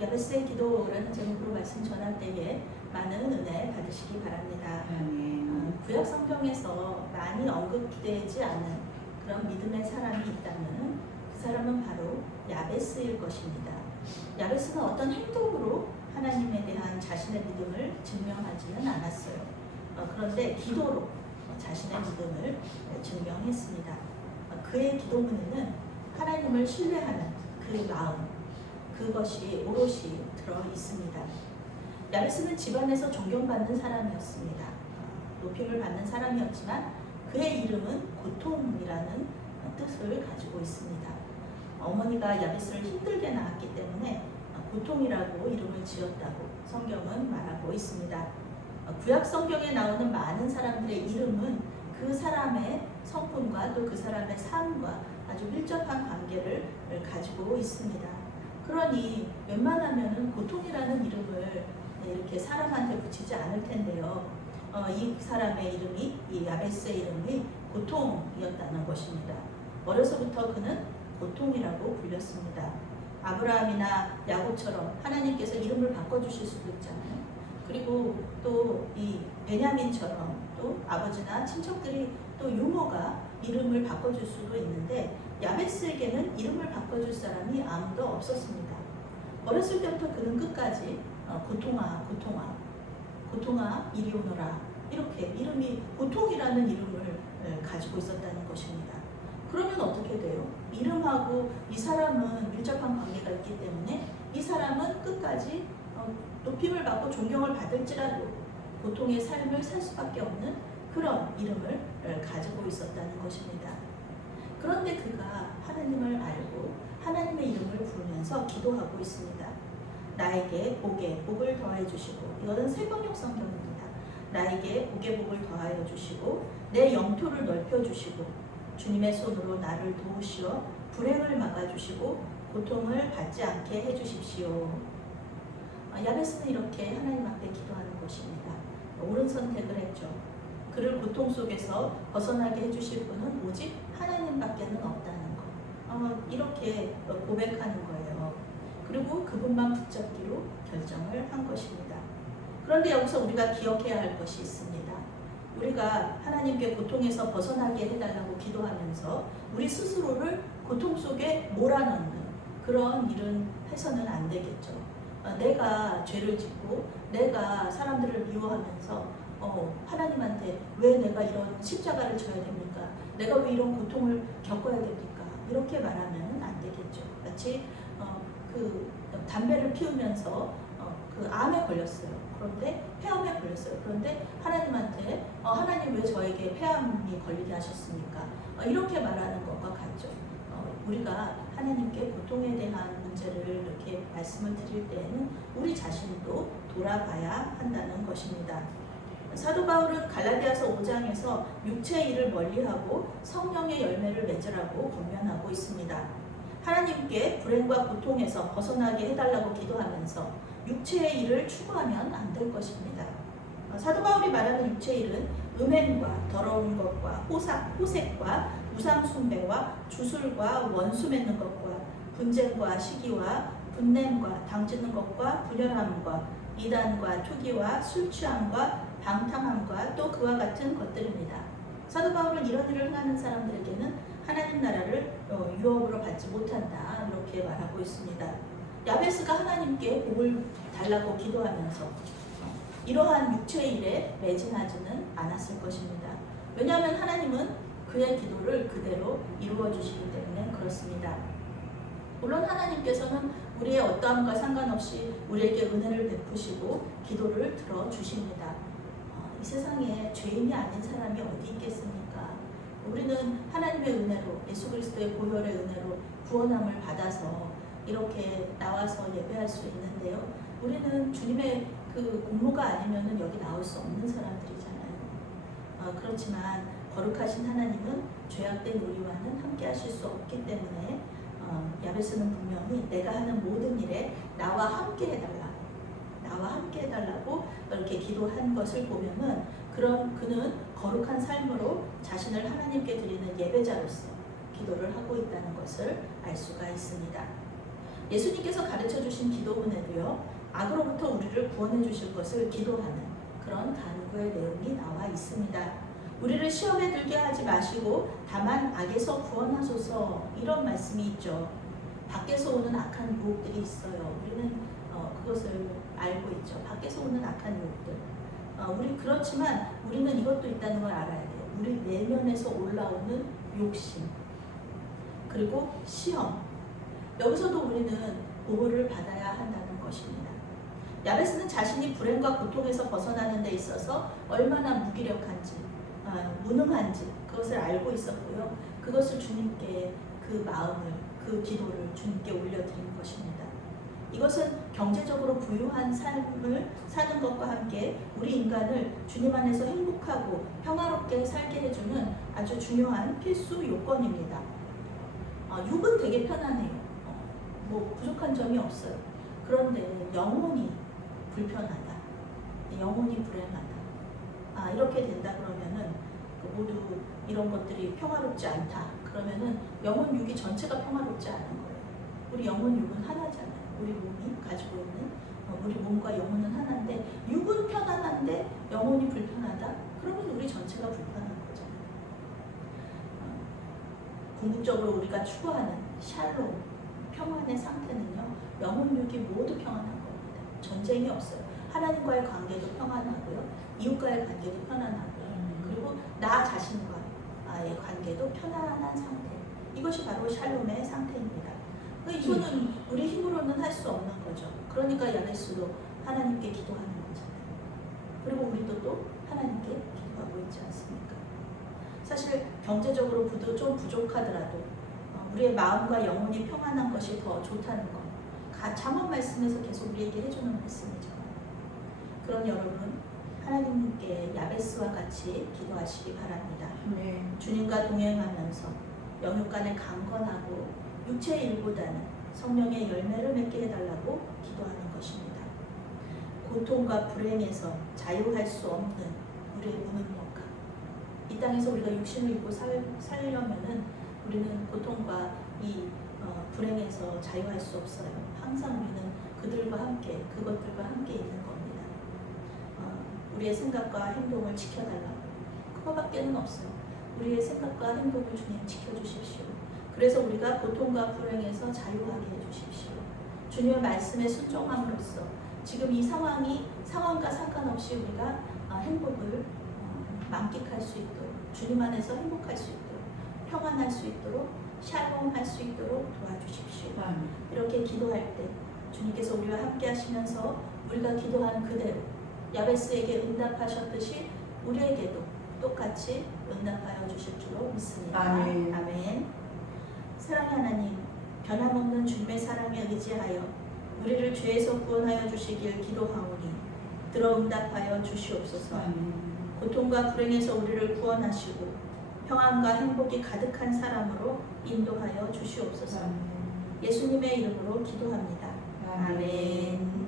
야베스의 기도라는 제목으로 말씀 전할 때에 많은 은혜 받으시기 바랍니다. 구약 성경에서 많이 언급되지 않은 그런 믿음의 사람이 있다면 그 사람은 바로 야베스일 것입니다. 야베스는 어떤 행동으로 하나님에 대한 자신의 믿음을 증명하지는 않았어요. 그런데 기도로 자신의 믿음을 증명했습니다. 그의 기도문에는 하나님을 신뢰하는 그 마음, 그것이 오롯이 들어 있습니다. 야베스는 집안에서 존경받는 사람이었습니다. 높임을 받는 사람이었지만 그의 이름은 고통이라는 뜻을 가지고 있습니다. 어머니가 야베스를 힘들게 낳았기 때문에 고통이라고 이름을 지었다고 성경은 말하고 있습니다. 구약 성경에 나오는 많은 사람들의 이름은 그 사람의 성품과 또 그 사람의 삶과 아주 밀접한 관계를 가지고 있습니다. 그러니 웬만하면 고통이라는 이름을 이렇게 사람한테 붙이지 않을 텐데요. 이 사람의 이름이, 이 야베스의 이름이 고통이었다는 것입니다. 어려서부터 그는 고통이라고 불렸습니다. 아브라함이나 야곱처럼 하나님께서 이름을 바꿔주실 수도 있잖아요. 그리고 또 이 베냐민처럼 또 아버지나 친척들이 또 유모가 이름을 바꿔줄 수도 있는데 야베스에게는 이름을 바꿔줄 사람이 아무도 없었습니다. 어렸을 때부터 그는 끝까지 고통아 고통아 고통아 이리 오너라 이렇게 이름이 고통이라는 이름을 가지고 있었다는 것입니다. 그러면 어떻게 돼요? 이름하고 이 사람은 밀접한 관계가 있기 때문에 이 사람은 끝까지 높임을 받고 존경을 받을지라도 고통의 삶을 살 수밖에 없는 그런 이름을 가지고 있었다는 것입니다. 그런데 그가 하나님을 알고 하나님의 이름을 부르면서 기도하고 있습니다. 나에게 복에 복을 더하여 주시고, 이거는 새번역 성경입니다. 나에게 복에 복을 더하여 주시고 내 영토를 넓혀 주시고 주님의 손으로 나를 도우시어 불행을 막아주시고 고통을 받지 않게 해주십시오. 야베스는 이렇게 하나님 앞에 기도하는 것입니다. 옳은 선택을 했죠. 그를 고통 속에서 벗어나게 해주실 분은 오직 하나님밖에는 없다는 것. 이렇게 고백하는 거예요. 그리고 그분만 붙잡기로 결정을 한 것입니다. 그런데 여기서 우리가 기억해야 할 것이 있습니다. 우리가 하나님께 고통에서 벗어나게 해달라고 기도하면서 우리 스스로를 고통 속에 몰아넣는 그런 일은 해서는 안 되겠죠. 내가 죄를 짓고 내가 사람들을 미워하면서 하나님한테 왜 내가 이런 십자가를 져야 됩니까? 내가 왜 이런 고통을 겪어야 됩니까? 이렇게 말하면 안 되겠죠. 마치 그 담배를 피우면서 그 암에 걸렸어요. 그런데 폐암에 걸렸어요. 그런데 하나님한테 하나님 왜 저에게 폐암이 걸리게 하셨습니까? 이렇게 말하는 것과 같죠. 우리가 하나님께 고통에 대한 문제를 이렇게 말씀을 드릴 때에는 우리 자신도 돌아봐야 한다는 것입니다. 사도 바울은 갈라디아서 5장에서 육체의 일을 멀리하고 성령의 열매를 맺으라고 권면하고 있습니다. 하나님께 불행과 고통에서 벗어나게 해달라고 기도하면서 육체의 일을 추구하면 안 될 것입니다. 사도 바울이 말하는 육체의 일은 음행과 더러운 것과 호색과 우상 숭배와 주술과 원수 맺는 것과 분쟁과 시기와 분냄과 당짓는 것과 분열함과 이단과 투기와 술 취함과 방탕함과 또 그와 같은 것들입니다. 사도 바울은 이런 일을 행하는 사람들에게는 하나님 나라를 유업으로 받지 못한다 이렇게 말하고 있습니다. 야베스가 하나님께 복을 달라고 기도하면서 이러한 육체의 일에 매진하지는 않았을 것입니다. 왜냐하면 하나님은 그의 기도를 그대로 이루어 주시기 때문에 그렇습니다. 물론 하나님께서는 우리의 어떠함과 상관없이 우리에게 은혜를 베푸시고 기도를 들어주십니다. 이 세상에 죄인이 아닌 사람이 어디 있겠습니까? 우리는 하나님의 은혜로 예수 그리스도의 보혈의 은혜로 구원함을 받아서 이렇게 나와서 예배할 수 있는데요. 우리는 주님의 그 공로가 아니면 여기 나올 수 없는 사람들이잖아요. 그렇지만 거룩하신 하나님은 죄악된 우리와는 함께 하실 수 없기 때문에 야베스는 분명히 내가 하는 모든 일에 나와 함께 해달라고 이렇게 기도한 것을 보면은 그는 거룩한 삶으로 자신을 하나님께 드리는 예배자로서 기도를 하고 있다는 것을 알 수가 있습니다. 예수님께서 가르쳐 주신 기도문에도 악으로부터 우리를 구원해 주실 것을 기도하는 그런 간구의 내용이 나와 있습니다. 우리를 시험에 들게 하지 마시고 다만 악에서 구원하소서, 이런 말씀이 있죠. 밖에서 오는 악한 유혹들이 있어요. 우리는 그것을 알고 있죠. 밖에서 오는 악한 유혹들. 우리 그렇지만 우리는 이것도 있다는 걸 알아야 돼요. 우리 내면에서 올라오는 욕심, 그리고 시험. 여기서도 우리는 보호를 받아야 한다는 것입니다. 야베스는 자신이 불행과 고통에서 벗어나는 데 있어서 얼마나 무기력한지, 무능한지 그것을 알고 있었고요. 그것을 주님께 그 마음을, 그 기도를 주님께 올려드린 것입니다. 이것은 경제적으로 부유한 삶을 사는 것과 함께 우리 인간을 주님 안에서 행복하고 평화롭게 살게 해주는 아주 중요한 필수 요건입니다. 육은 되게 편안해요. 뭐 부족한 점이 없어요. 그런데 영혼이 불편하다, 영혼이 불행하다, 이렇게 된다 그러면은 모두 이런 것들이 평화롭지 않다 그러면은 영혼 육이 전체가 평화롭지 않은 거예요. 우리 영혼 육은 하나잖아요. 우리 몸이 가지고 있는 우리 몸과 영혼은 하나인데 육은 편안한데 영혼이 불편하다 그러면 우리 전체가 불편한 거잖아요. 궁극적으로 우리가 추구하는 샬롬, 평안의 상태는요, 영혼 육이 모두 평안한 겁니다. 전쟁이 없어요. 하나님과의 관계도 평안하고요, 이웃과의 관계도 편안하고요, 그리고 나 자신과의 관계도 편안한 상태. 이것이 바로 샬롬의 상태입니다. 이거는 우리 힘으로는 할 수 없는 거죠. 그러니까 야베스도 하나님께 기도하는 거잖아요. 그리고 우리도 또 하나님께 기도하고 있지 않습니까? 사실 경제적으로 좀 부족하더라도 우리의 마음과 영혼이 평안한 것이 더 좋다는 것, 잠언 말씀에서 계속 우리에게 해주는 말씀이죠. 그런 여러분, 하나님께 야베스와 같이 기도하시기 바랍니다. 네. 주님과 동행하면서 영육 간에 강건하고 육체의 일보다는 성령의 열매를 맺게 해달라고 기도하는 것입니다. 고통과 불행에서 자유할 수 없는 우리의 무능력함, 이 땅에서 우리가 육신을 입고 살려면은 우리는 고통과 이 불행에서 자유할 수 없어요. 항상 우리는 그들과 함께, 그것들과 함께 있는 겁니다. 우리의 생각과 행동을 지켜달라고, 그거밖에는 없어요. 우리의 생각과 행동을 주님 지켜주십시오. 그래서 우리가 고통과 불행에서 자유하게 해주십시오. 주님의 말씀에 순종함으로써 지금 이 상황과 상관없이 우리가 행복을 만끽할 수 있도록, 주님 안에서 행복할 수 있도록, 평안할 수 있도록, 샬롬할 수 있도록 도와주십시오. 이렇게 기도할 때 주님께서 우리와 함께 하시면서 우리가 기도한 그대로 야베스에게 응답하셨듯이 우리에게도 똑같이 응답하여 주실 줄로 믿습니다. 아멘. 아멘. 사랑의 하나님, 변함없는 주님의 사랑에 의지하여 우리를 죄에서 구원하여 주시길 기도하오니 들어 응답하여 주시옵소서. 고통과 불행에서 우리를 구원하시고 평안과 행복이 가득한 사람으로 인도하여 주시옵소서. 예수님의 이름으로 기도합니다. 아멘.